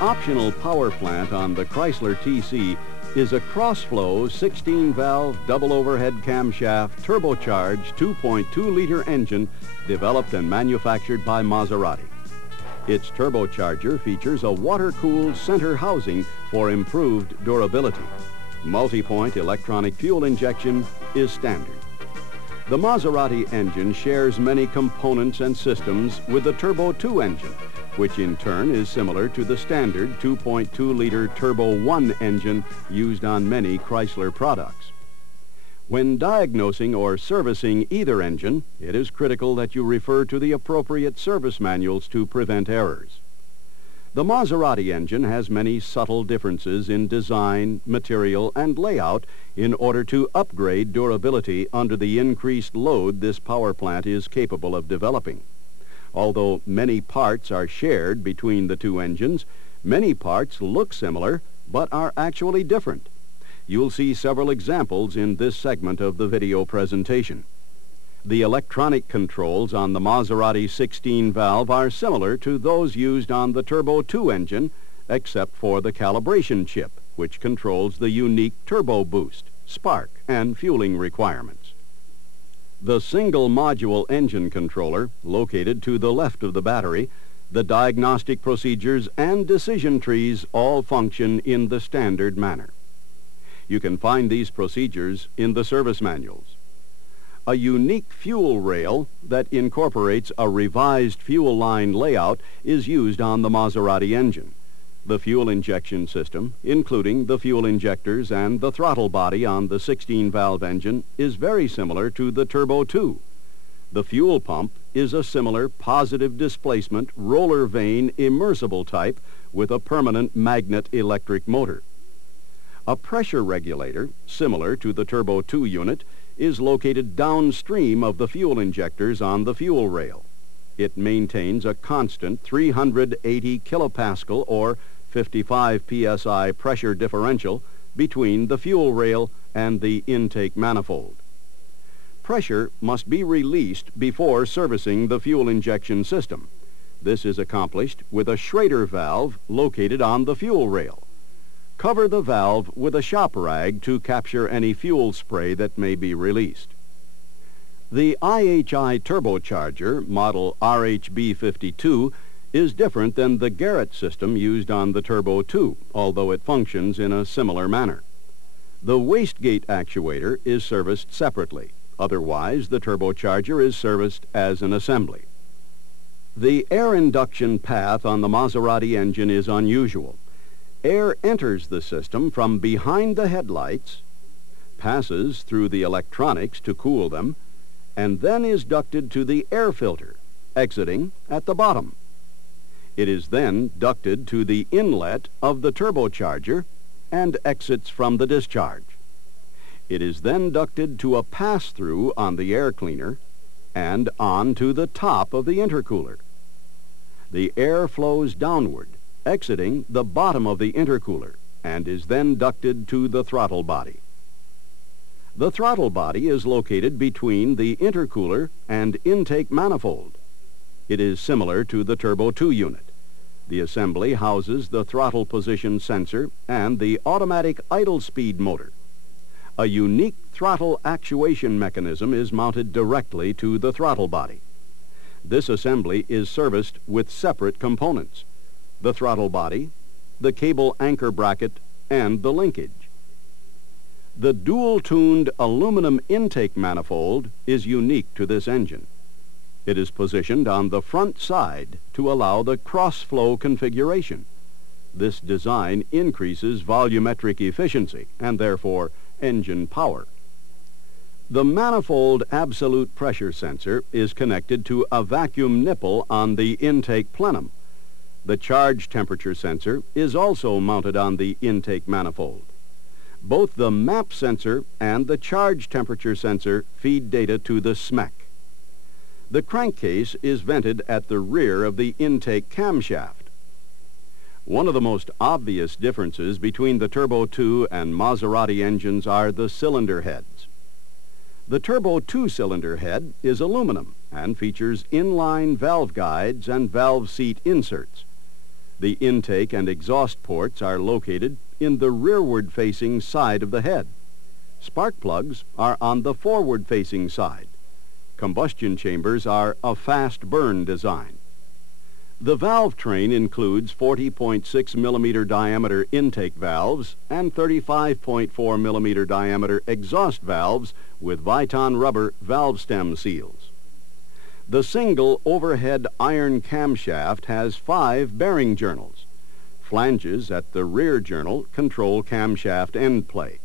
optional power plant on the Chrysler TC is a cross-flow 16-valve double overhead camshaft turbocharged 2.2-liter engine developed and manufactured by Maserati. Its turbocharger features a water-cooled center housing for improved durability. Multi-point electronic fuel injection is standard. The Maserati engine shares many components and systems with the Turbo 2 engine, which in turn is similar to the standard 2.2-liter Turbo 1 engine used on many Chrysler products. When diagnosing or servicing either engine, it is critical that you refer to the appropriate service manuals to prevent errors. The Maserati engine has many subtle differences in design, material, and layout in order to upgrade durability under the increased load this power plant is capable of developing. Although many parts are shared between the two engines, many parts look similar but are actually different. You'll see several examples in this segment of the video presentation. The electronic controls on the Maserati 16-valve are similar to those used on the Turbo 2 engine, except for the calibration chip, which controls the unique turbo boost, spark, and fueling requirements. The single module engine controller, located to the left of the battery, the diagnostic procedures and decision trees all function in the standard manner. You can find these procedures in the service manuals. A unique fuel rail that incorporates a revised fuel line layout is used on the Maserati engine. The fuel injection system, including the fuel injectors and the throttle body on the 16-valve engine, is very similar to the Turbo 2. The fuel pump is a similar positive displacement roller vane immersible type with a permanent magnet electric motor. A pressure regulator, similar to the Turbo 2 unit, is located downstream of the fuel injectors on the fuel rail. It maintains a constant 380 kilopascal or 55 psi pressure differential between the fuel rail and the intake manifold. Pressure must be released before servicing the fuel injection system. This is accomplished with a Schrader valve located on the fuel rail. Cover the valve with a shop rag to capture any fuel spray that may be released. The IHI turbocharger, model RHB52, is different than the Garrett system used on the Turbo 2, although it functions in a similar manner. The wastegate actuator is serviced separately. Otherwise, the turbocharger is serviced as an assembly. The air induction path on the Maserati engine is unusual. Air enters the system from behind the headlights, passes through the electronics to cool them, and then is ducted to the air filter, exiting at the bottom. It is then ducted to the inlet of the turbocharger and exits from the discharge. It is then ducted to a pass-through on the air cleaner and on to the top of the intercooler. The air flows downward, exiting the bottom of the intercooler, and is then ducted to the throttle body. The throttle body is located between the intercooler and intake manifold. It is similar to the Turbo 2 unit. The assembly houses the throttle position sensor and the automatic idle speed motor. A unique throttle actuation mechanism is mounted directly to the throttle body. This assembly is serviced with separate components: the throttle body, the cable anchor bracket, and the linkage. The dual-tuned aluminum intake manifold is unique to this engine. It is positioned on the front side to allow the cross-flow configuration. This design increases volumetric efficiency and therefore engine power. The manifold absolute pressure sensor is connected to a vacuum nipple on the intake plenum. The charge temperature sensor is also mounted on the intake manifold. Both the map sensor and the charge temperature sensor feed data to the SMEC. The crankcase is vented at the rear of the intake camshaft. One of the most obvious differences between the Turbo 2 and Maserati engines are the cylinder heads. The Turbo 2 cylinder head is aluminum and features inline valve guides and valve seat inserts. The intake and exhaust ports are located in the rearward-facing side of the head. Spark plugs are on the forward-facing side. Combustion chambers are a fast burn design. The valve train includes 40.6 millimeter diameter intake valves and 35.4 millimeter diameter exhaust valves with Viton rubber valve stem seals. The single overhead iron camshaft has 5 bearing journals. Flanges at the rear journal control camshaft end play.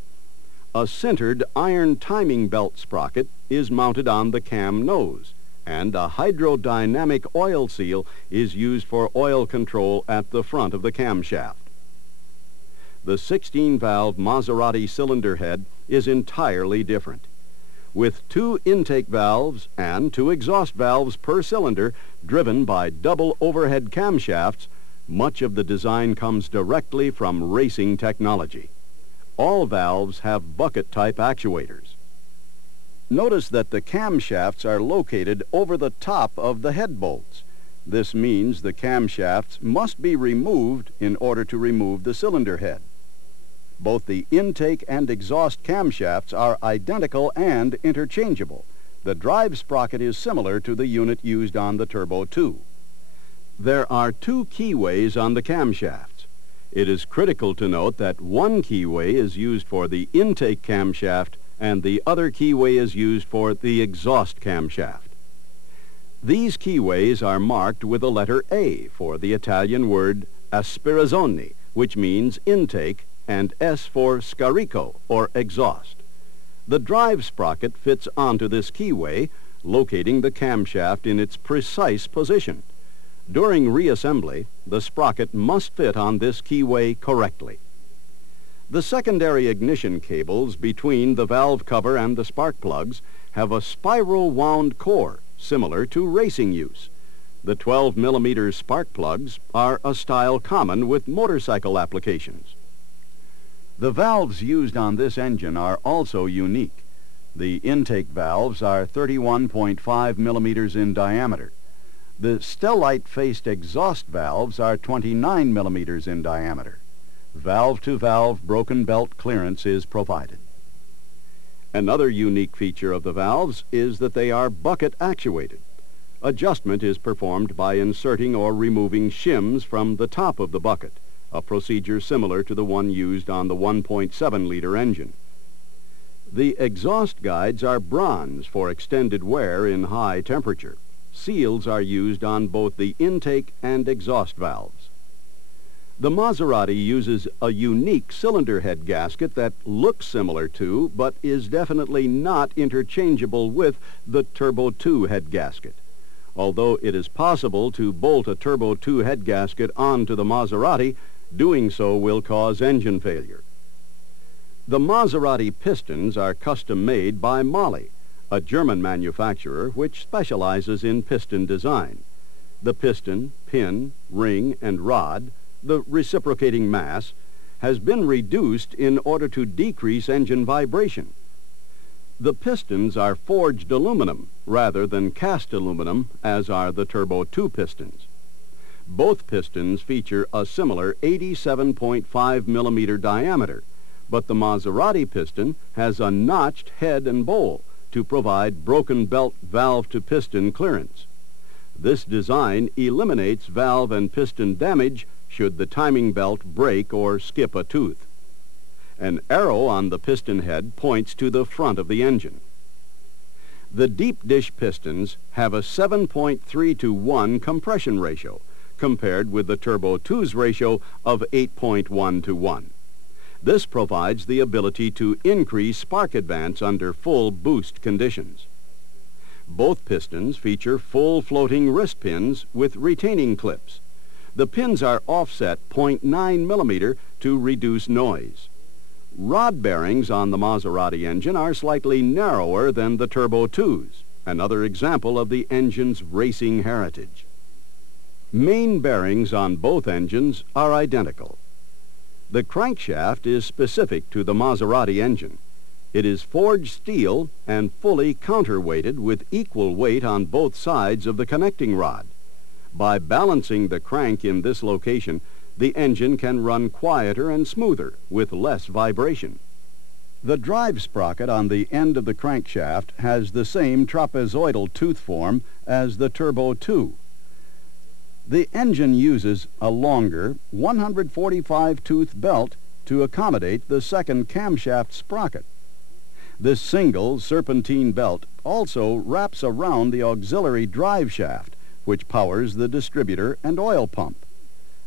A sintered iron timing belt sprocket is mounted on the cam nose, and a hydrodynamic oil seal is used for oil control at the front of the camshaft. The 16-valve Maserati cylinder head is entirely different. With 2 intake valves and 2 exhaust valves per cylinder driven by double overhead camshafts, much of the design comes directly from racing technology. All valves have bucket-type actuators. Notice that the camshafts are located over the top of the head bolts. This means the camshafts must be removed in order to remove the cylinder head. Both the intake and exhaust camshafts are identical and interchangeable. The drive sprocket is similar to the unit used on the Turbo 2. There are 2 keyways on the camshafts. It is critical to note that one keyway is used for the intake camshaft and the other keyway is used for the exhaust camshaft. These keyways are marked with the letter A for the Italian word aspirazione, which means intake, and S for scarico, or exhaust. The drive sprocket fits onto this keyway, locating the camshaft in its precise position. During reassembly, the sprocket must fit on this keyway correctly. The secondary ignition cables between the valve cover and the spark plugs have a spiral wound core similar to racing use. The 12 millimeter spark plugs are a style common with motorcycle applications. The valves used on this engine are also unique. The intake valves are 31.5 millimeters in diameter. The stellite-faced exhaust valves are 29 millimeters in diameter. Valve-to-valve broken belt clearance is provided. Another unique feature of the valves is that they are bucket actuated. Adjustment is performed by inserting or removing shims from the top of the bucket, a procedure similar to the one used on the 1.7-liter engine. The exhaust guides are bronze for extended wear in high temperature. Seals are used on both the intake and exhaust valves. The Maserati uses a unique cylinder head gasket that looks similar to, but is definitely not interchangeable with, the Turbo 2 head gasket. Although it is possible to bolt a Turbo 2 head gasket onto the Maserati, doing so will cause engine failure. The Maserati pistons are custom-made by Molle, a German manufacturer which specializes in piston design. The piston, pin, ring, and rod, the reciprocating mass, has been reduced in order to decrease engine vibration. The pistons are forged aluminum rather than cast aluminum, as are the Turbo 2 pistons. Both pistons feature a similar 87.5 millimeter diameter, but the Maserati piston has a notched head and bowl to provide broken belt valve-to-piston clearance. This design eliminates valve and piston damage should the timing belt break or skip a tooth. An arrow on the piston head points to the front of the engine. The deep dish pistons have a 7.3 to 1 compression ratio, compared with the Turbo 2's ratio of 8.1 to 1. This provides the ability to increase spark advance under full boost conditions. Both pistons feature full floating wrist pins with retaining clips. The pins are offset 0.9 millimeter to reduce noise. Rod bearings on the Maserati engine are slightly narrower than the Turbo 2's, another example of the engine's racing heritage. Main bearings on both engines are identical. The crankshaft is specific to the Maserati engine. It is forged steel and fully counterweighted with equal weight on both sides of the connecting rod. By balancing the crank in this location, the engine can run quieter and smoother with less vibration. The drive sprocket on the end of the crankshaft has the same trapezoidal tooth form as the Turbo 2. The engine uses a longer 145-tooth belt to accommodate the second camshaft sprocket. This single serpentine belt also wraps around the auxiliary drive shaft, which powers the distributor and oil pump.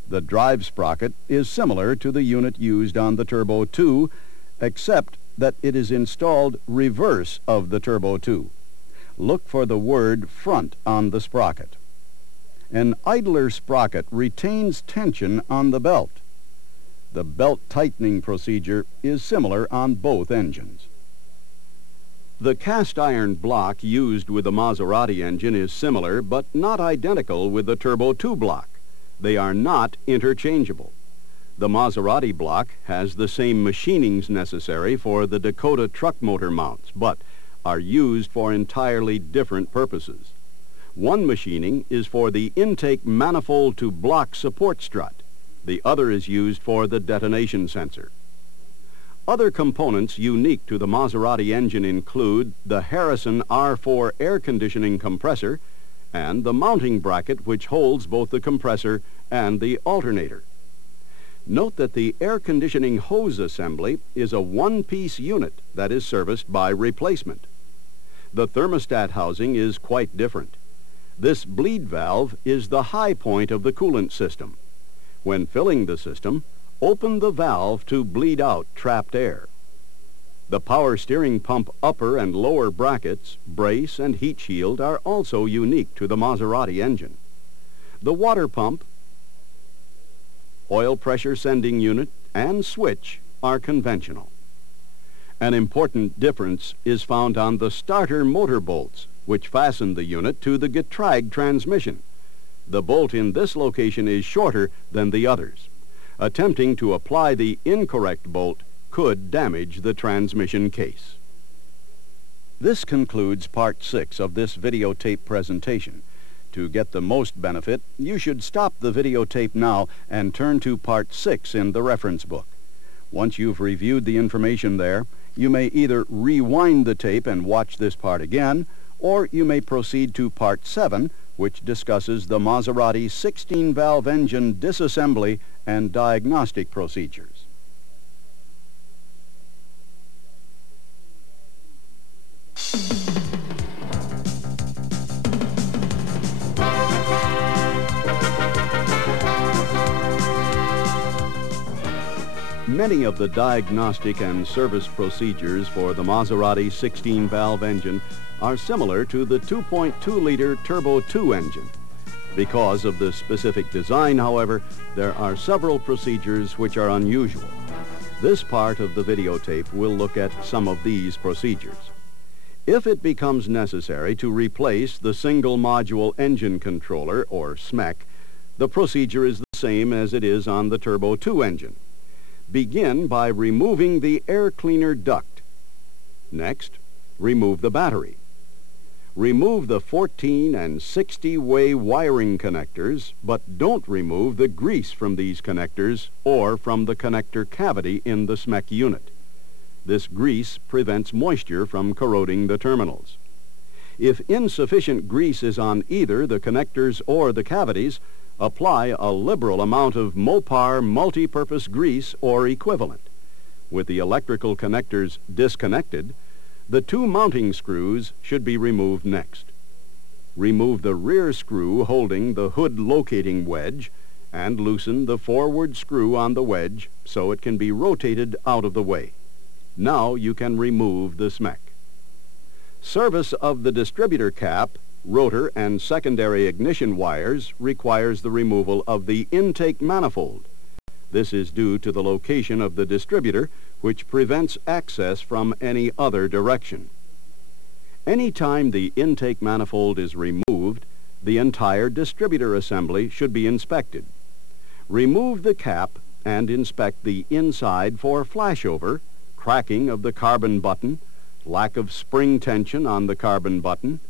The drive sprocket is similar to the unit used on the Turbo 2, except that it is installed reverse of the Turbo 2. Look for the word front on the sprocket. An idler sprocket retains tension on the belt. The belt tightening procedure is similar on both engines. The cast iron block used with the Maserati engine is similar but not identical with the Turbo 2 block. They are not interchangeable. The Maserati block has the same machinings necessary for the Dakota truck motor mounts, but are used for entirely different purposes. One machining is for the intake manifold to block support strut. The other is used for the detonation sensor. Other components unique to the Maserati engine include the Harrison R4 air conditioning compressor and the mounting bracket which holds both the compressor and the alternator. Note that the air conditioning hose assembly is a one-piece unit that is serviced by replacement. The thermostat housing is quite different. This bleed valve is the high point of the coolant system. When filling the system, open the valve to bleed out trapped air. The power steering pump upper and lower brackets, brace, and heat shield are also unique to the Maserati engine. The water pump, oil pressure sending unit, and switch are conventional. An important difference is found on the starter motor bolts, which fasten the unit to the Getriag transmission. The bolt in this location is shorter than the others. Attempting to apply the incorrect bolt could damage the transmission case. This concludes Part 6 of this videotape presentation. To get the most benefit, you should stop the videotape now and turn to Part 6 in the reference book. Once you've reviewed the information there, you may either rewind the tape and watch this part again, or you may proceed to Part 7, which discusses the Maserati 16-valve engine disassembly and diagnostic procedures. Many of the diagnostic and service procedures for the Maserati 16-valve engine are similar to the 2.2-liter Turbo 2 engine. Because of the specific design, however, there are several procedures which are unusual. This part of the videotape will look at some of these procedures. If it becomes necessary to replace the single module engine controller, or SMEC, the procedure is the same as it is on the Turbo 2 engine. Begin by removing the air cleaner duct. Next, remove the battery. Remove the 14 and 60-way wiring connectors, but don't remove the grease from these connectors or from the connector cavity in the SMEC unit. This grease prevents moisture from corroding the terminals. If insufficient grease is on either the connectors or the cavities, apply a liberal amount of Mopar multi-purpose grease or equivalent. With the electrical connectors disconnected, the two mounting screws should be removed next. Remove the rear screw holding the hood locating wedge and loosen the forward screw on the wedge so it can be rotated out of the way. Now you can remove the SMEC. Service of the distributor cap, rotor, and secondary ignition wires requires the removal of the intake manifold. This is due to the location of the distributor, which prevents access from any other direction. Anytime the intake manifold is removed, the entire distributor assembly should be inspected. Remove the cap and inspect the inside for flashover, cracking of the carbon button, lack of spring tension on the carbon button,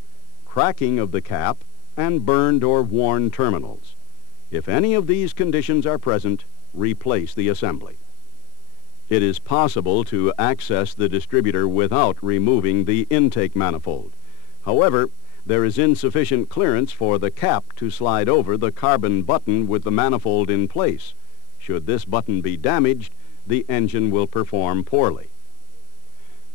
cracking of the cap, and burned or worn terminals. If any of these conditions are present, replace the assembly. It is possible to access the distributor without removing the intake manifold. However, there is insufficient clearance for the cap to slide over the carbon button with the manifold in place. Should this button be damaged, the engine will perform poorly.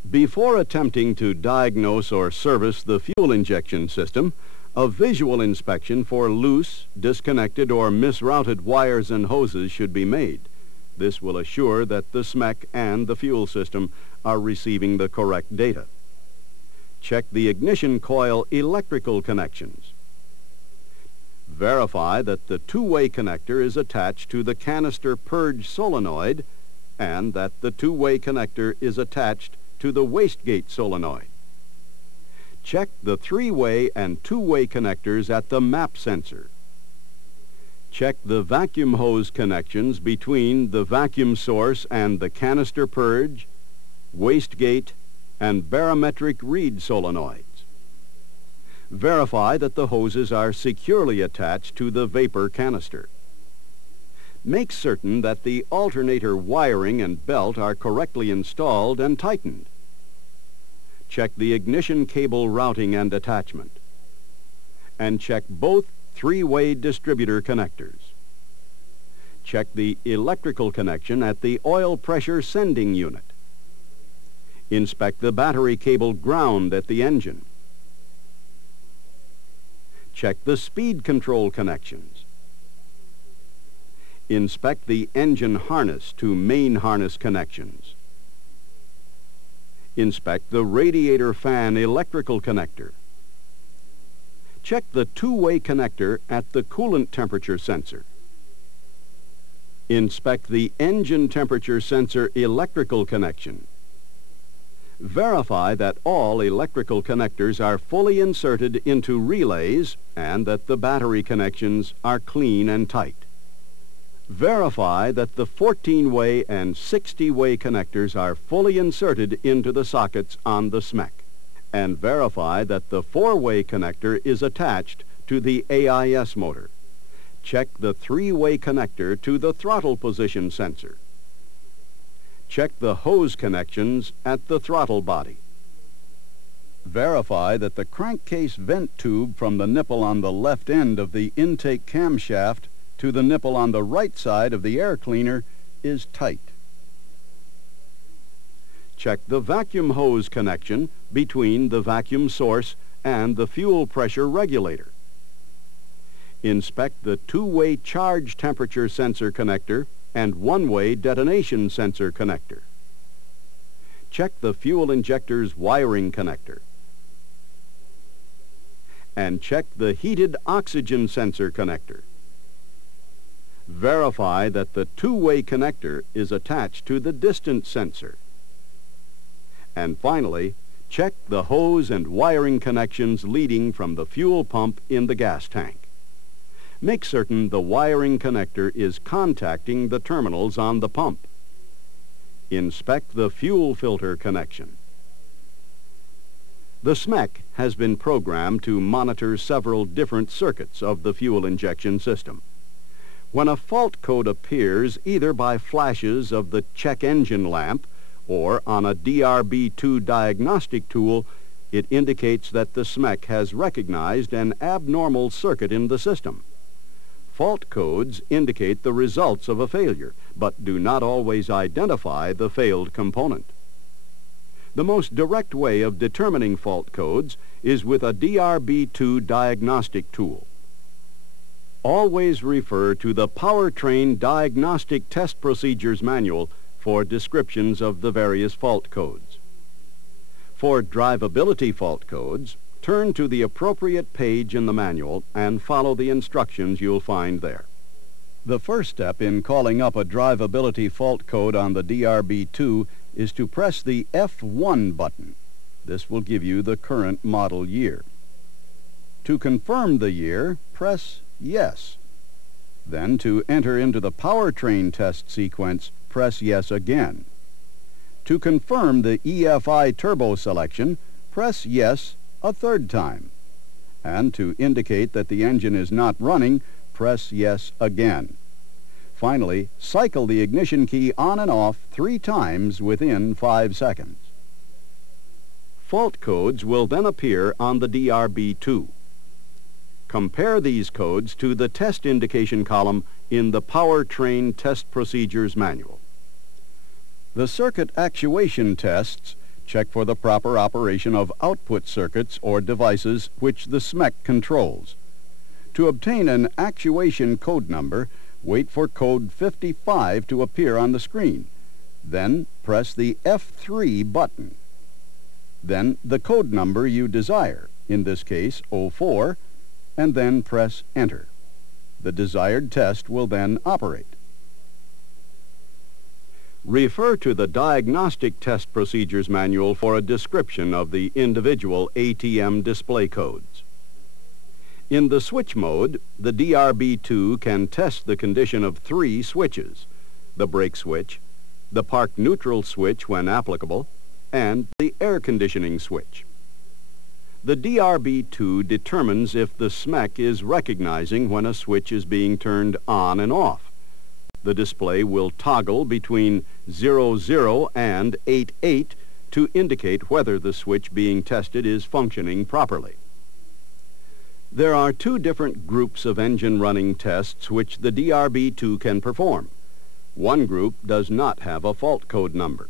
Before attempting to diagnose or service the fuel injection system, a visual inspection for loose, disconnected, or misrouted wires and hoses should be made. This will assure that the SMEC and the fuel system are receiving the correct data. Check the ignition coil electrical connections. Verify that the two-way connector is attached to the canister purge solenoid and that the two-way connector is attached to the wastegate solenoid. Check the three-way and two-way connectors at the map sensor. Check the vacuum hose connections between the vacuum source and the canister purge, wastegate, and barometric reed solenoids. Verify that the hoses are securely attached to the vapor canister. Make certain that the alternator wiring and belt are correctly installed and tightened. Check the ignition cable routing and attachment. And check both three-way distributor connectors. Check the electrical connection at the oil pressure sending unit. Inspect the battery cable ground at the engine. Check the speed control connections. Inspect the engine harness to main harness connections. Inspect the radiator fan electrical connector. Check the two-way connector at the coolant temperature sensor. Inspect the engine temperature sensor electrical connection. Verify that all electrical connectors are fully inserted into relays and that the battery connections are clean and tight. Verify that the 14-way and 60-way connectors are fully inserted into the sockets on the SMEC. And verify that the 4-way connector is attached to the AIS motor. Check the 3-way connector to the throttle position sensor. Check the hose connections at the throttle body. Verify that the crankcase vent tube from the nipple on the left end of the intake camshaft to the nipple on the right side of the air cleaner is tight. Check the vacuum hose connection between the vacuum source and the fuel pressure regulator. Inspect the two-way charge temperature sensor connector and one-way detonation sensor connector. Check the fuel injector's wiring connector. And check the heated oxygen sensor connector. Verify that the two-way connector is attached to the distance sensor. And finally, check the hose and wiring connections leading from the fuel pump in the gas tank. Make certain the wiring connector is contacting the terminals on the pump. Inspect the fuel filter connection. The SMEC has been programmed to monitor several different circuits of the fuel injection system. When a fault code appears either by flashes of the check engine lamp or on a DRB2 diagnostic tool, it indicates that the SMEC has recognized an abnormal circuit in the system. Fault codes indicate the results of a failure, but do not always identify the failed component. The most direct way of determining fault codes is with a DRB2 diagnostic tool. Always refer to the Powertrain Diagnostic Test Procedures Manual for descriptions of the various fault codes. For drivability fault codes, turn to the appropriate page in the manual and follow the instructions you'll find there. The first step in calling up a drivability fault code on the DRB2 is to press the F1 button. This will give you the current model year. To confirm the year, press Yes. Then to enter into the powertrain test sequence, press Yes again. To confirm the EFI turbo selection, press Yes a third time. And to indicate that the engine is not running, press yes again. Finally, cycle the ignition key on and off 3 times within 5 seconds. Fault codes will then appear on the DRB2. Compare these codes to the test indication column in the Powertrain Test Procedures Manual. The circuit actuation tests check for the proper operation of output circuits or devices which the SMEC controls. To obtain an actuation code number, wait for code 55 to appear on the screen. Then press the F3 button. Then the code number you desire, in this case 04, and then press Enter. The desired test will then operate. Refer to the Diagnostic Test Procedures Manual for a description of the individual ATM display codes. In the switch mode, the DRB2 can test the condition of 3 switches: the brake switch, the park neutral switch when applicable, and the air conditioning switch. The DRB2 determines if the SMEC is recognizing when a switch is being turned on and off. The display will toggle between 00 and 88 to indicate whether the switch being tested is functioning properly. There are 2 different groups of engine running tests which the DRB2 can perform. One group does not have a fault code number.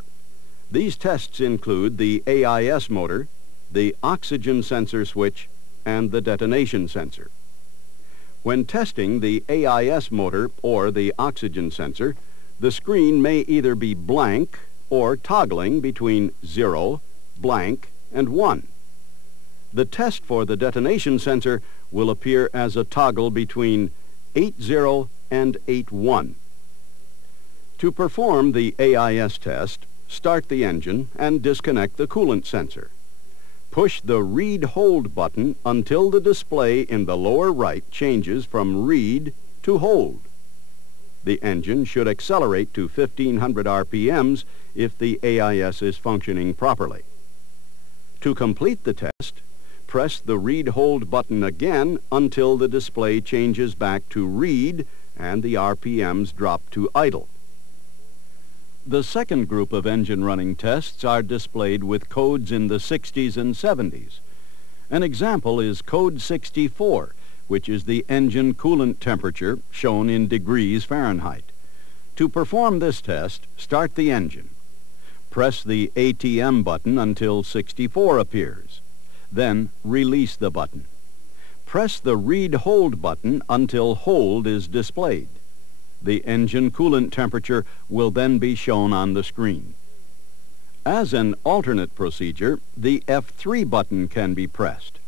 These tests include the AIS motor, the oxygen sensor switch, and the detonation sensor. When testing the AIS motor or the oxygen sensor, the screen may either be blank or toggling between 0, blank, and 1. The test for the detonation sensor will appear as a toggle between 80 and 81. To perform the AIS test, start the engine and disconnect the coolant sensor. Push the read-hold button until the display in the lower right changes from read to hold. The engine should accelerate to 1500 RPMs if the AIS is functioning properly. To complete the test, press the read-hold button again until the display changes back to read and the RPMs drop to idle. The second group of engine running tests are displayed with codes in the 60s and 70s. An example is code 64, which is the engine coolant temperature shown in degrees Fahrenheit. To perform this test, start the engine. Press the ATM button until 64 appears. Then release the button. Press the read-hold button until hold is displayed. The engine coolant temperature will then be shown on the screen. As an alternate procedure, the F3 button can be pressed.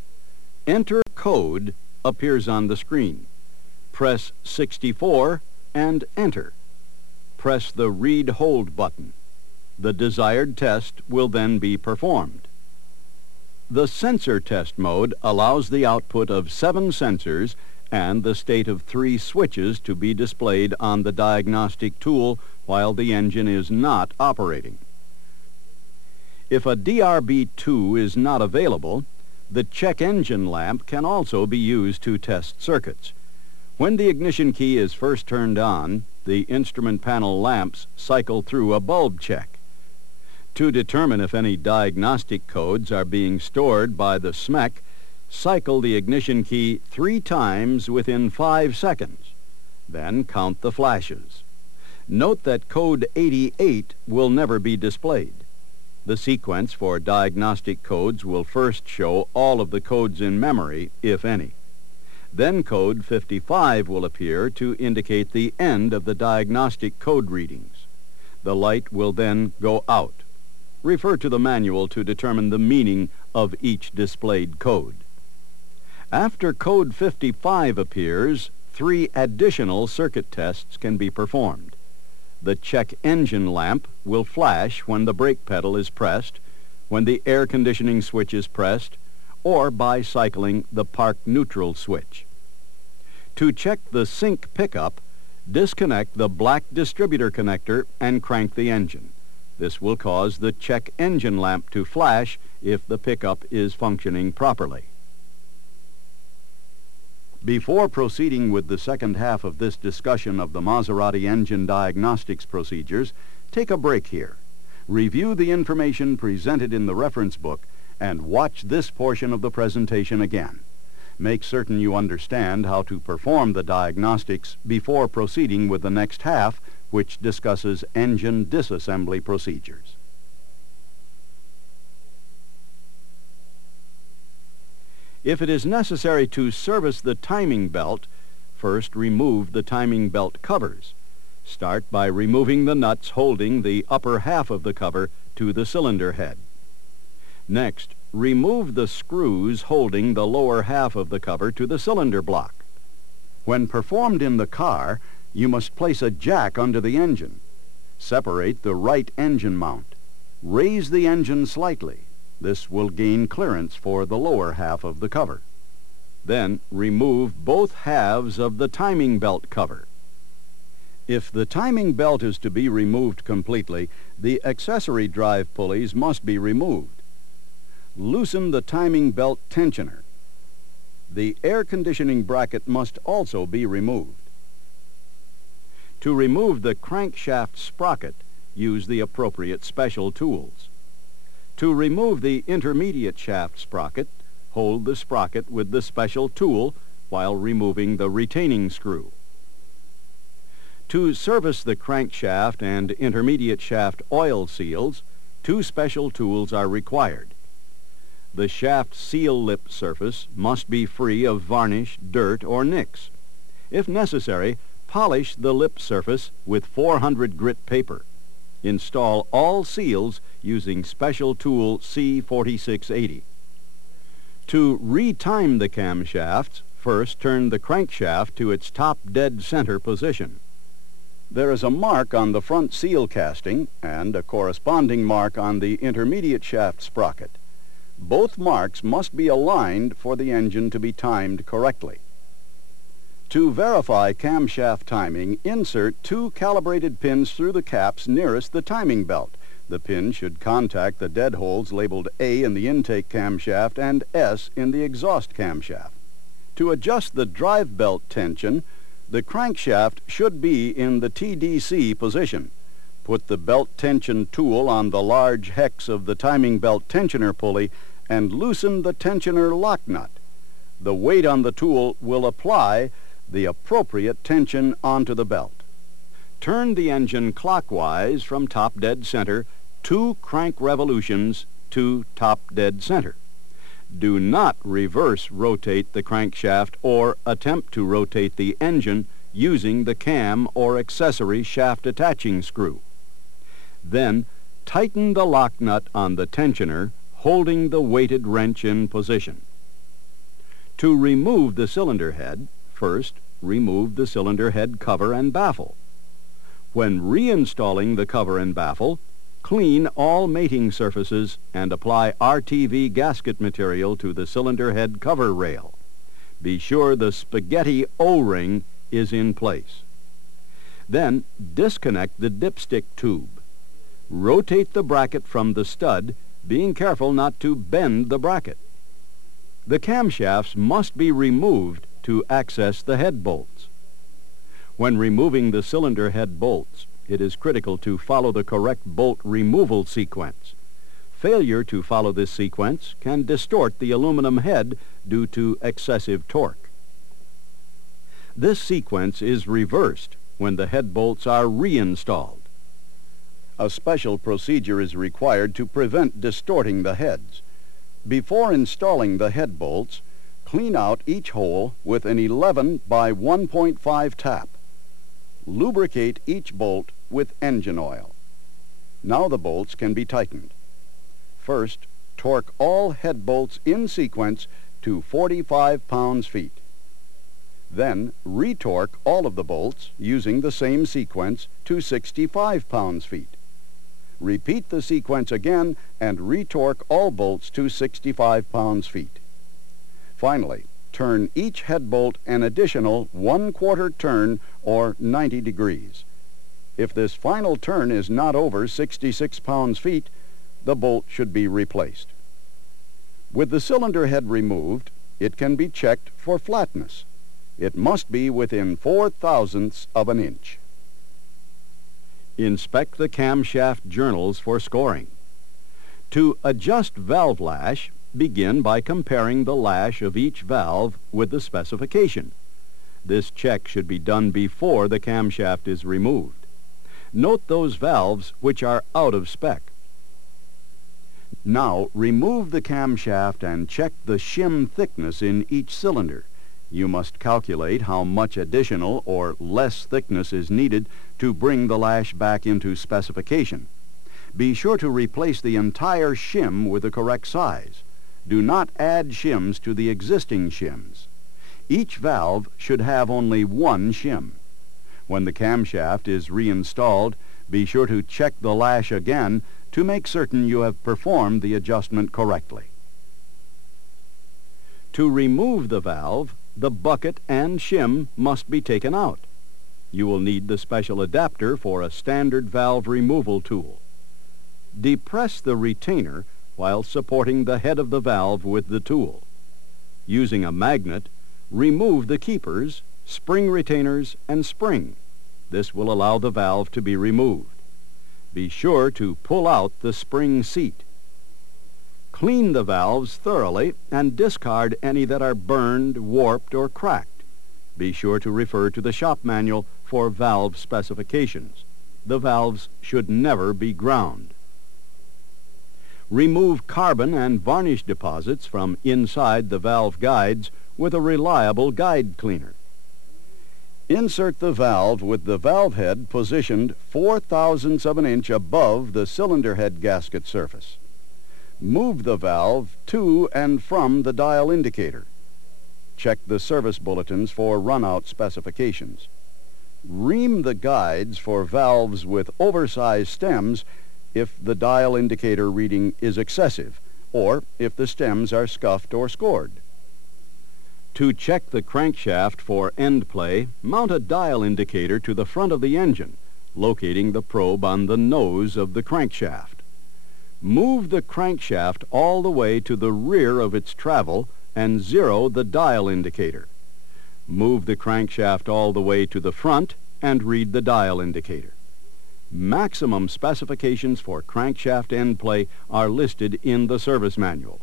Enter code appears on the screen. Press 64 and enter. Press the read-hold button. The desired test will then be performed. The sensor test mode allows the output of 7 sensors and the state of 3 switches to be displayed on the diagnostic tool while the engine is not operating. If a DRB2 is not available, the check engine lamp can also be used to test circuits. When the ignition key is first turned on, the instrument panel lamps cycle through a bulb check. To determine if any diagnostic codes are being stored by the SMEC, cycle the ignition key 3 times within 5 seconds. Then count the flashes. Note that code 88 will never be displayed. The sequence for diagnostic codes will first show all of the codes in memory, if any. Then code 55 will appear to indicate the end of the diagnostic code readings. The light will then go out. Refer to the manual to determine the meaning of each displayed code. After code 55 appears, 3 additional circuit tests can be performed. The check engine lamp will flash when the brake pedal is pressed, when the air conditioning switch is pressed, or by cycling the park neutral switch. To check the sync pickup, disconnect the black distributor connector and crank the engine. This will cause the check engine lamp to flash if the pickup is functioning properly. Before proceeding with the second half of this discussion of the Maserati engine diagnostics procedures, take a break here. Review the information presented in the reference book and watch this portion of the presentation again. Make certain you understand how to perform the diagnostics before proceeding with the next half, which discusses engine disassembly procedures. If it is necessary to service the timing belt, first remove the timing belt covers. Start by removing the nuts holding the upper half of the cover to the cylinder head. Next, remove the screws holding the lower half of the cover to the cylinder block. When performed in the car, you must place a jack under the engine. Separate the right engine mount. Raise the engine slightly. This will gain clearance for the lower half of the cover. Then remove both halves of the timing belt cover. If the timing belt is to be removed completely, the accessory drive pulleys must be removed. Loosen the timing belt tensioner. The air conditioning bracket must also be removed. To remove the crankshaft sprocket, use the appropriate special tools. To remove the intermediate shaft sprocket, hold the sprocket with the special tool while removing the retaining screw. To service the crankshaft and intermediate shaft oil seals, two special tools are required. The shaft seal lip surface must be free of varnish, dirt, or nicks. If necessary, polish the lip surface with 400 grit paper. Install all seals using special tool C4680. To retime the camshafts, first turn the crankshaft to its top dead center position. There is a mark on the front seal casting and a corresponding mark on the intermediate shaft sprocket. Both marks must be aligned for the engine to be timed correctly. To verify camshaft timing, insert two calibrated pins through the caps nearest the timing belt. The pin should contact the dead holes labeled A in the intake camshaft and S in the exhaust camshaft. To adjust the drive belt tension, the crankshaft should be in the TDC position. Put the belt tension tool on the large hex of the timing belt tensioner pulley and loosen the tensioner lock nut. The weight on the tool will apply the appropriate tension onto the belt. Turn the engine clockwise from top dead center 2 crank revolutions to top dead center. Do not reverse rotate the crankshaft or attempt to rotate the engine using the cam or accessory shaft attaching screw. Then tighten the lock nut on the tensioner, holding the weighted wrench in position. To remove the cylinder head, first remove the cylinder head cover and baffle. When reinstalling the cover and baffle, clean all mating surfaces and apply RTV gasket material to the cylinder head cover rail. Be sure the spaghetti O-ring is in place. Then disconnect the dipstick tube. Rotate the bracket from the stud, being careful not to bend the bracket. The camshafts must be removed to access the head bolts. When removing the cylinder head bolts, it is critical to follow the correct bolt removal sequence. Failure to follow this sequence can distort the aluminum head due to excessive torque. This sequence is reversed when the head bolts are reinstalled. A special procedure is required to prevent distorting the heads. Before installing the head bolts, clean out each hole with an 11 by 1.5 tap. Lubricate each bolt with engine oil. Now the bolts can be tightened. First, torque all head bolts in sequence to 45 pounds-feet. Then, retorque all of the bolts using the same sequence to 65 pounds-feet. Repeat the sequence again and retorque all bolts to 65 pounds-feet. Finally, turn each head bolt an additional 1/4 turn or 90 degrees. If this final turn is not over 66 pounds-feet, the bolt should be replaced. With the cylinder head removed, it can be checked for flatness. It must be within 4/1000ths of an inch. Inspect the camshaft journals for scoring. To adjust valve lash, begin by comparing the lash of each valve with the specification. This check should be done before the camshaft is removed. Note those valves which are out of spec. Now remove the camshaft and check the shim thickness in each cylinder. You must calculate how much additional or less thickness is needed to bring the lash back into specification. Be sure to replace the entire shim with the correct size. Do not add shims to the existing shims. Each valve should have only one shim. When the camshaft is reinstalled, be sure to check the lash again to make certain you have performed the adjustment correctly. To remove the valve, the bucket and shim must be taken out. You will need the special adapter for a standard valve removal tool. Depress the retainer while supporting the head of the valve with the tool. Using a magnet, remove the keepers, spring retainers, and spring. This will allow the valve to be removed. Be sure to pull out the spring seat. Clean the valves thoroughly and discard any that are burned, warped, or cracked. Be sure to refer to the shop manual for valve specifications. The valves should never be ground. Remove carbon and varnish deposits from inside the valve guides with a reliable guide cleaner. Insert the valve with the valve head positioned 4/1000ths of an inch above the cylinder head gasket surface. Move the valve to and from the dial indicator. Check the service bulletins for run-out specifications. Ream the guides for valves with oversized stems if the dial indicator reading is excessive, or if the stems are scuffed or scored. To check the crankshaft for end play, mount a dial indicator to the front of the engine, locating the probe on the nose of the crankshaft. Move the crankshaft all the way to the rear of its travel and zero the dial indicator. Move the crankshaft all the way to the front and read the dial indicator. Maximum specifications for crankshaft end play are listed in the service manual.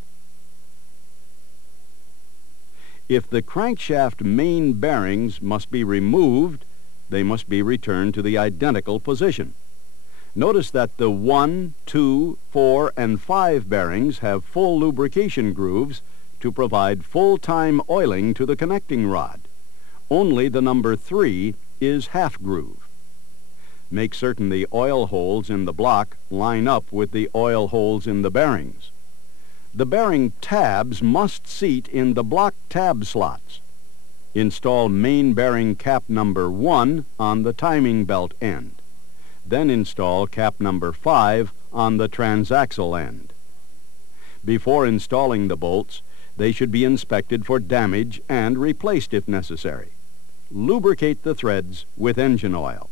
If the crankshaft main bearings must be removed, they must be returned to the identical position. Notice that the 1, 2, 4, and 5 bearings have full lubrication grooves to provide full-time oiling to the connecting rod. Only the number 3 is half groove. Make certain the oil holes in the block line up with the oil holes in the bearings. The bearing tabs must seat in the block tab slots. Install main bearing cap number 1 on the timing belt end. Then install cap number 5 on the transaxle end. Before installing the bolts, they should be inspected for damage and replaced if necessary. Lubricate the threads with engine oil.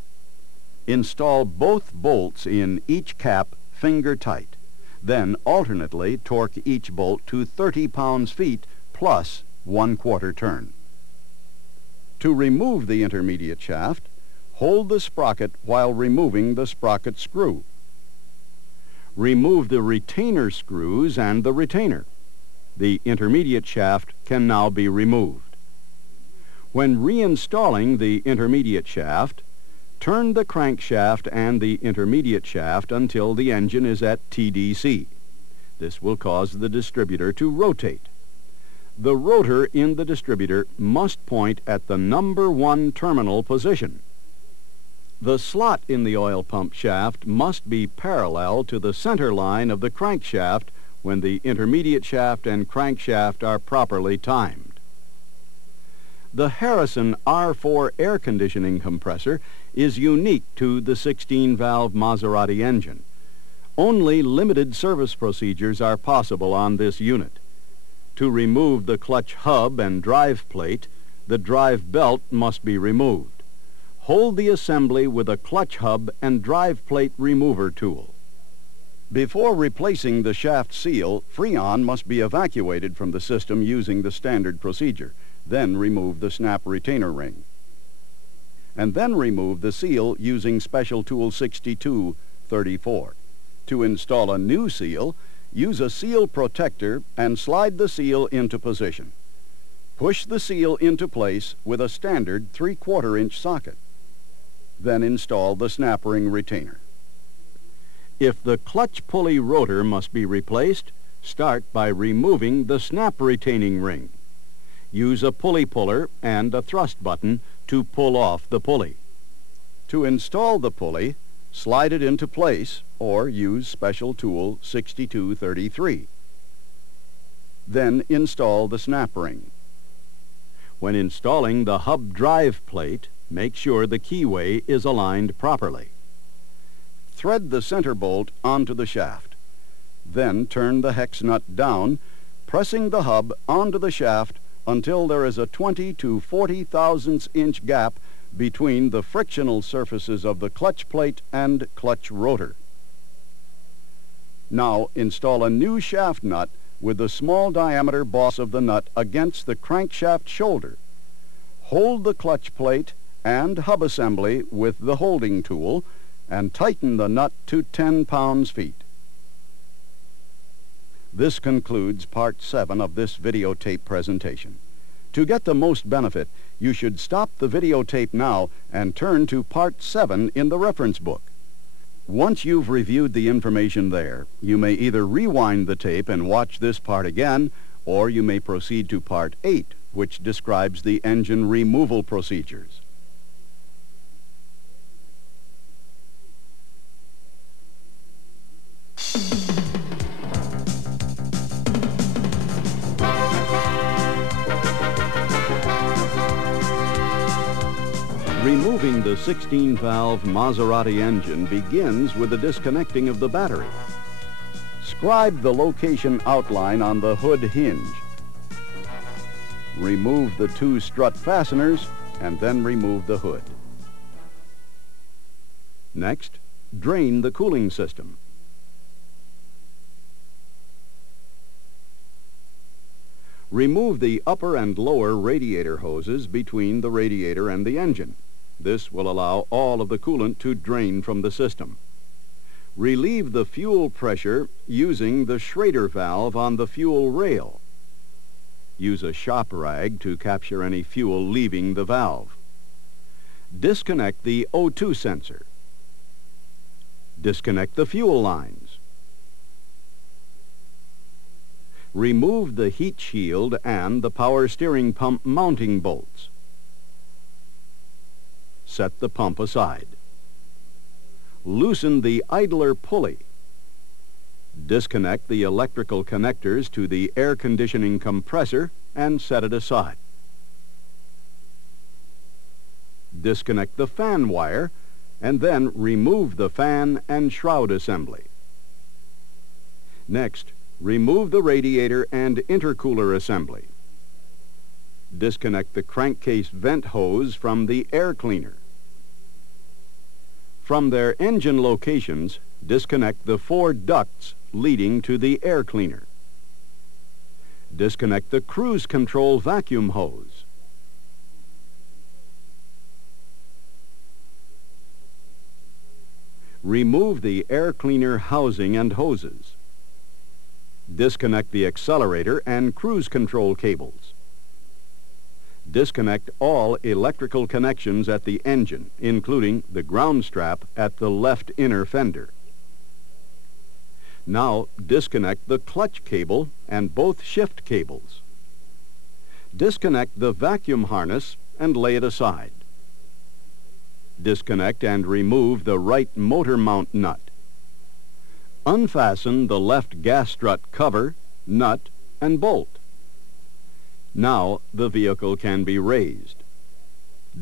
Install both bolts in each cap finger tight. Then alternately torque each bolt to 30 pounds-feet plus 1/4 turn. To remove the intermediate shaft, hold the sprocket while removing the sprocket screw. Remove the retainer screws and the retainer. The intermediate shaft can now be removed. When reinstalling the intermediate shaft, turn the crankshaft and the intermediate shaft until the engine is at TDC. This will cause the distributor to rotate. The rotor in the distributor must point at the number 1 terminal position. The slot in the oil pump shaft must be parallel to the center line of the crankshaft when the intermediate shaft and crankshaft are properly timed. The Harrison R4 air conditioning compressor is unique to the 16-valve Maserati engine. Only limited service procedures are possible on this unit. To remove the clutch hub and drive plate, the drive belt must be removed. Hold the assembly with a clutch hub and drive plate remover tool. Before replacing the shaft seal, Freon must be evacuated from the system using the standard procedure. Then remove the snap retainer ring. And then remove the seal using Special Tool 6234. To install a new seal, use a seal protector and slide the seal into position. Push the seal into place with a standard 3/4 inch socket. Then install the snap ring retainer. If the clutch pulley rotor must be replaced, start by removing the snap retaining ring. Use a pulley puller and a thrust button to pull off the pulley. To install the pulley, slide it into place or use Special Tool 6233. Then install the snap ring. When installing the hub drive plate, make sure the keyway is aligned properly. Thread the center bolt onto the shaft. Then turn the hex nut down, pressing the hub onto the shaft until there is a 20 to 40 thousandths inch gap between the frictional surfaces of the clutch plate and clutch rotor. Now install a new shaft nut with the small diameter boss of the nut against the crankshaft shoulder. Hold the clutch plate and hub assembly with the holding tool and tighten the nut to 10 pounds-feet. This concludes Part 7 of this videotape presentation. To get the most benefit, you should stop the videotape now and turn to Part 7 in the reference book. Once you've reviewed the information there, you may either rewind the tape and watch this part again, or you may proceed to Part 8, which describes the engine removal procedures. Removing the 16-valve Maserati engine begins with the disconnecting of the battery. Scribe the location outline on the hood hinge. Remove the 2 strut fasteners and then remove the hood. Next, drain the cooling system. Remove the upper and lower radiator hoses between the radiator and the engine. This will allow all of the coolant to drain from the system. Relieve the fuel pressure using the Schrader valve on the fuel rail. Use a shop rag to capture any fuel leaving the valve. Disconnect the O2 sensor. Disconnect the fuel lines. Remove the heat shield and the power steering pump mounting bolts. Set the pump aside. Loosen the idler pulley. Disconnect the electrical connectors to the air conditioning compressor and set it aside. Disconnect the fan wire and then remove the fan and shroud assembly. Next, remove the radiator and intercooler assembly. Disconnect the crankcase vent hose from the air cleaner. From their engine locations, disconnect the 4 ducts leading to the air cleaner. Disconnect the cruise control vacuum hose. Remove the air cleaner housing and hoses. Disconnect the accelerator and cruise control cables. Disconnect all electrical connections at the engine, including the ground strap at the left inner fender. Now disconnect the clutch cable and both shift cables. Disconnect the vacuum harness and lay it aside. Disconnect and remove the right motor mount nut. Unfasten the left gas strut cover, nut, and bolt. Now the vehicle can be raised.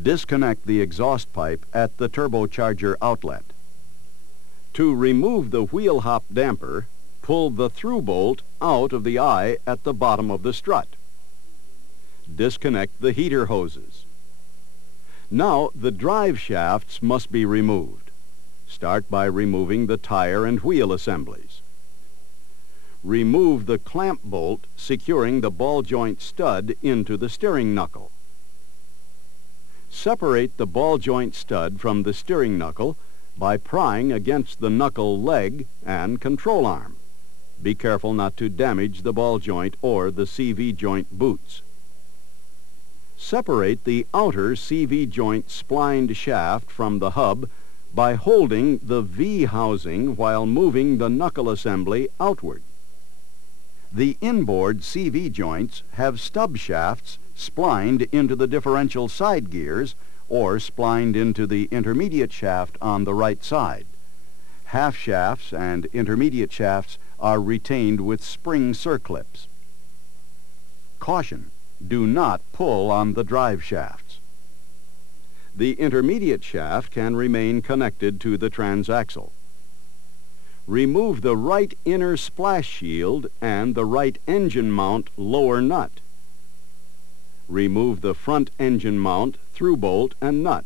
Disconnect the exhaust pipe at the turbocharger outlet. To remove the wheel hop damper, pull the through bolt out of the eye at the bottom of the strut. Disconnect the heater hoses. Now the drive shafts must be removed. Start by removing the tire and wheel assemblies. remove the clamp bolt securing the ball joint stud into the steering knuckle. Separate the ball joint stud from the steering knuckle by prying against the knuckle leg and control arm. Be careful not to damage the ball joint or the CV joint boots. Separate the outer CV joint splined shaft from the hub by holding the V housing while moving the knuckle assembly outward. The inboard CV joints have stub shafts splined into the differential side gears or splined into the intermediate shaft on the right side. Half shafts and intermediate shafts are retained with spring circlips. Caution: do not pull on the drive shafts. The intermediate shaft can remain connected to the transaxle. Remove the right inner splash shield and the right engine mount lower nut. Remove the front engine mount through bolt and nut.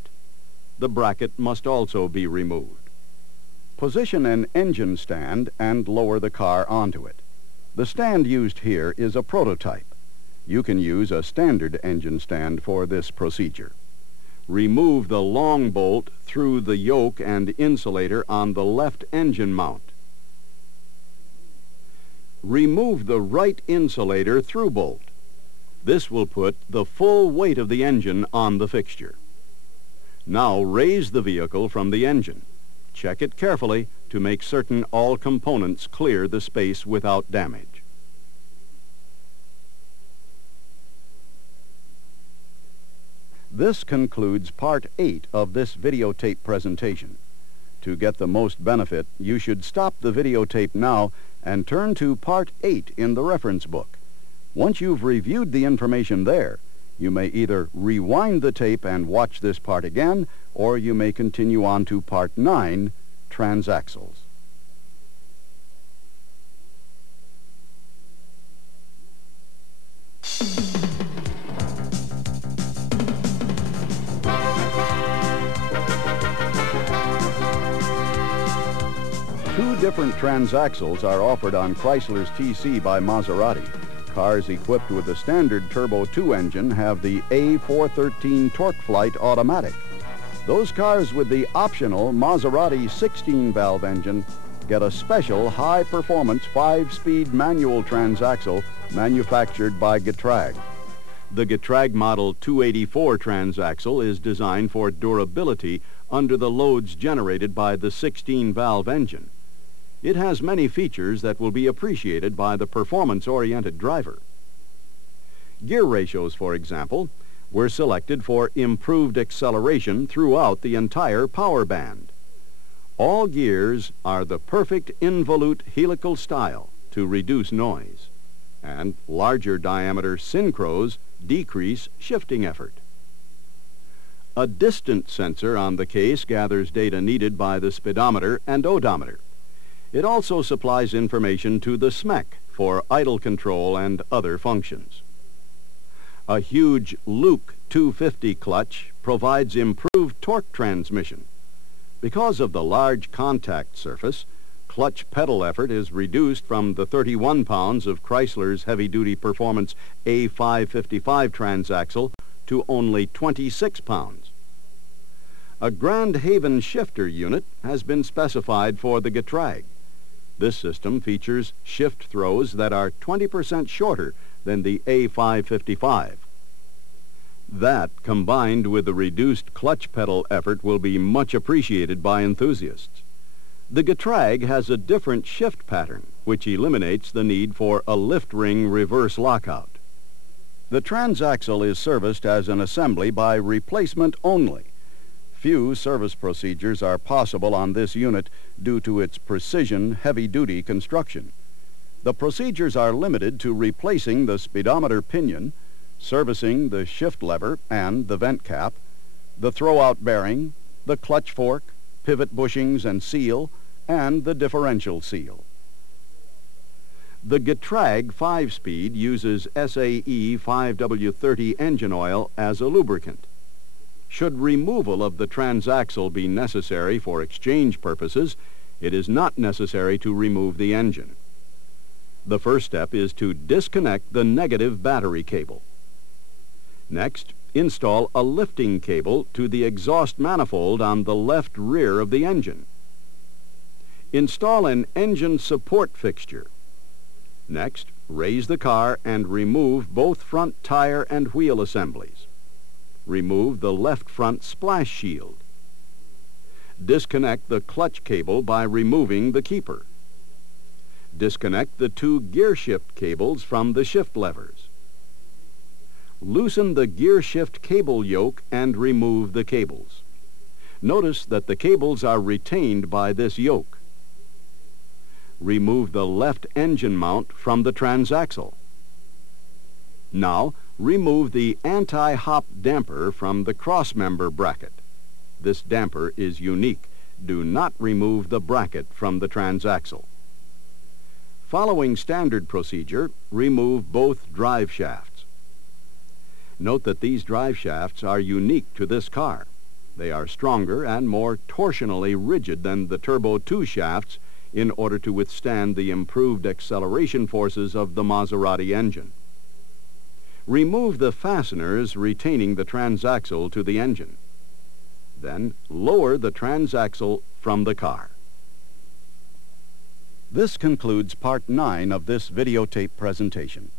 The bracket must also be removed. Position an engine stand and lower the car onto it. The stand used here is a prototype. You can use a standard engine stand for this procedure. Remove the long bolt through the yoke and insulator on the left engine mount. Remove the right insulator through bolt. This will put the full weight of the engine on the fixture. Now raise the vehicle from the engine. Check it carefully to make certain all components clear the space without damage. This concludes Part 8 of this videotape presentation. To get the most benefit, you should stop the videotape now and turn to Part 8 in the reference book. Once you've reviewed the information there, you may either rewind the tape and watch this part again, or you may continue on to Part 9, Transaxles. Two different transaxles are offered on Chrysler's TC by Maserati. Cars equipped with the standard Turbo 2 engine have the A413 Torque Flight automatic. Those cars with the optional Maserati 16-valve engine get a special high-performance 5-speed manual transaxle manufactured by Getrag. The Getrag Model 284 transaxle is designed for durability under the loads generated by the 16-valve engine. It has many features that will be appreciated by the performance-oriented driver. Gear ratios, for example, were selected for improved acceleration throughout the entire power band. All gears are the perfect involute helical style to reduce noise, and larger diameter synchros decrease shifting effort. A distance sensor on the case gathers data needed by the speedometer and odometer. It also supplies information to the SMEC for idle control and other functions. A huge Luke 250 clutch provides improved torque transmission. Because of the large contact surface, clutch pedal effort is reduced from the 31 pounds of Chrysler's heavy-duty performance A555 transaxle to only 26 pounds. A Grand Haven shifter unit has been specified for the Getrag. This system features shift throws that are 20% shorter than the A555. That, combined with the reduced clutch pedal effort, will be much appreciated by enthusiasts. The Getrag has a different shift pattern, which eliminates the need for a lift ring reverse lockout. The transaxle is serviced as an assembly by replacement only. Few service procedures are possible on this unit due to its precision, heavy-duty construction. The procedures are limited to replacing the speedometer pinion, servicing the shift lever and the vent cap, the throwout bearing, the clutch fork, pivot bushings and seal, and the differential seal. The Getrag 5-speed uses SAE 5W30 engine oil as a lubricant. Should removal of the transaxle be necessary for exchange purposes, it is not necessary to remove the engine. The first step is to disconnect the negative battery cable. Next, install a lifting cable to the exhaust manifold on the left rear of the engine. Install an engine support fixture. Next, raise the car and remove both front tire and wheel assemblies. Remove the left front splash shield. Disconnect the clutch cable by removing the keeper. Disconnect the two gear shift cables from the shift levers. Loosen the gear shift cable yoke and remove the cables. Notice that the cables are retained by this yoke. Remove the left engine mount from the transaxle. Now, remove the anti-hop damper from the crossmember bracket. This damper is unique. Do not remove the bracket from the transaxle. Following standard procedure, remove both drive shafts. Note that these drive shafts are unique to this car. They are stronger and more torsionally rigid than the Turbo 2 shafts in order to withstand the improved acceleration forces of the Maserati engine. Remove the fasteners retaining the transaxle to the engine. Then lower the transaxle from the car. This concludes Part 9 of this videotape presentation.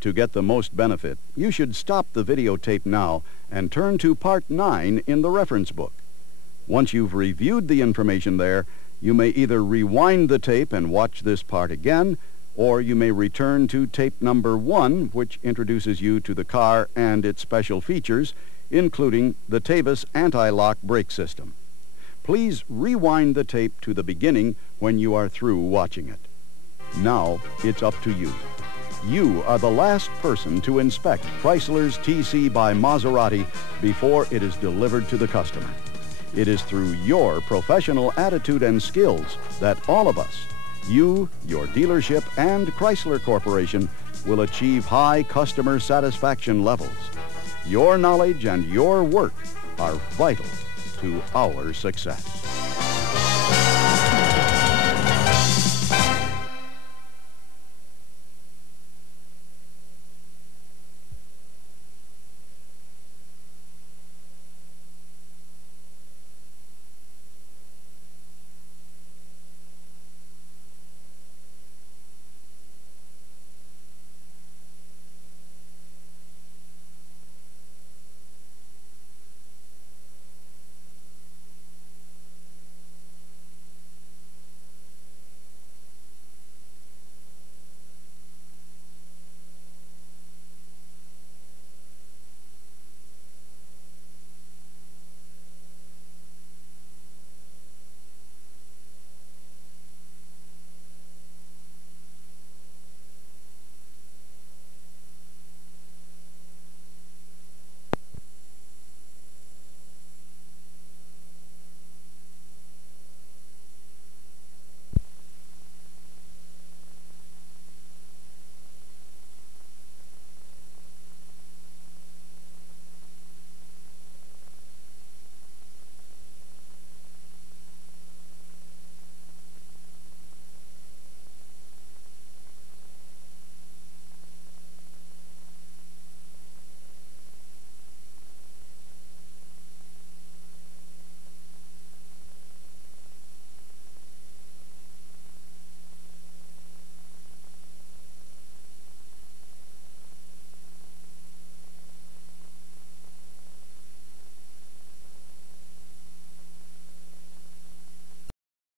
To get the most benefit, you should stop the videotape now and turn to Part 9 in the reference book. Once you've reviewed the information there, you may either rewind the tape and watch this part again, or you may return to tape number 1, which introduces you to the car and its special features, including the Tavis anti-lock brake system. Please rewind the tape to the beginning when you are through watching it. Now, it's up to you. You are the last person to inspect Chrysler's TC by Maserati before it is delivered to the customer. It is through your professional attitude and skills that all of us, you, your dealership, and Chrysler Corporation, will achieve high customer satisfaction levels. Your knowledge and your work are vital to our success.